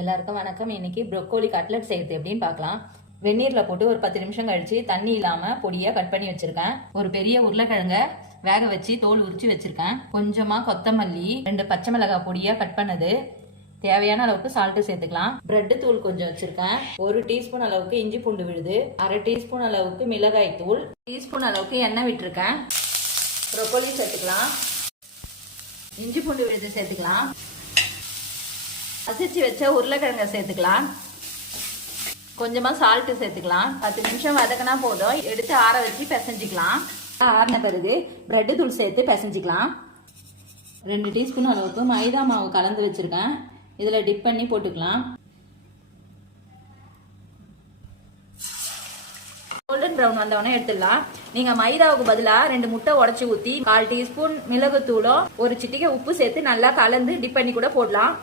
எல்லாருக்கும் வணக்கம். இன்னைக்கு ப்ரொக்கோலி கட்லட் செய்யறது எப்படின்னு பார்க்கலாம். வெந்நீர்ல போட்டு ஒரு பத்து நிமிஷம் கழிச்சு தண்ணி இல்லாம பொடியா கட் பண்ணி வச்சிருக்கேன். ஒரு பெரிய உருளைக்கிழங்க வேக வச்சு தோல் உரிச்சு வச்சிருக்கேன். கொஞ்சமா கொத்தமல்லி ரெண்டு பச்சை மிளகாய் பொடியா கட் பண்ணது. தேவையான அளவுக்கு சால்ட்டு சேர்த்துக்கலாம். பிரெட் தூள் கொஞ்சம் வச்சிருக்கேன். ஒரு டீஸ்பூன் அளவுக்கு இஞ்சி பூண்டு விழுது. அரை டீஸ்பூன் அளவுக்கு மிளகாய் தூள். டீஸ்பூன் அளவுக்கு எண்ணெய் விட்டுருக்கேன். ப்ரொக்கோலி சேர்த்துக்கலாம். இஞ்சி பூண்டு விழுது சேர்த்துக்கலாம். அசிச்சு வச்ச உருளைக்கிழங்க சேர்த்துக்கலாம். கொஞ்சமா சால்ட்டு சேர்த்துக்கலாம். பத்து நிமிஷம் வதக்கினா போதும். எடுத்து ஆற வச்சு பிசைஞ்சிக்கலாம். ஆறின பிறகு பிரெட்டு தூள் சேர்த்து பிசைஞ்சிக்கலாம். ரெண்டு டீஸ்பூன் அளவுக்கு மைதா மாவு கலந்து வச்சிருக்கேன். இதில் டிப் பண்ணி போட்டுக்கலாம். கோல்டன் ப்ரௌன் வந்தவொடனே எடுத்துடலாம். நீங்க மைதாவுக்கு பதிலா ரெண்டு முட்டை உடச்சி ஊத்தி கால் டீஸ்பூன் மிளகுத்தூளோ ஒரு சிட்டிகை உப்பு சேர்த்து நல்லா கலந்து டிப் பண்ணி கூட போடலாம்.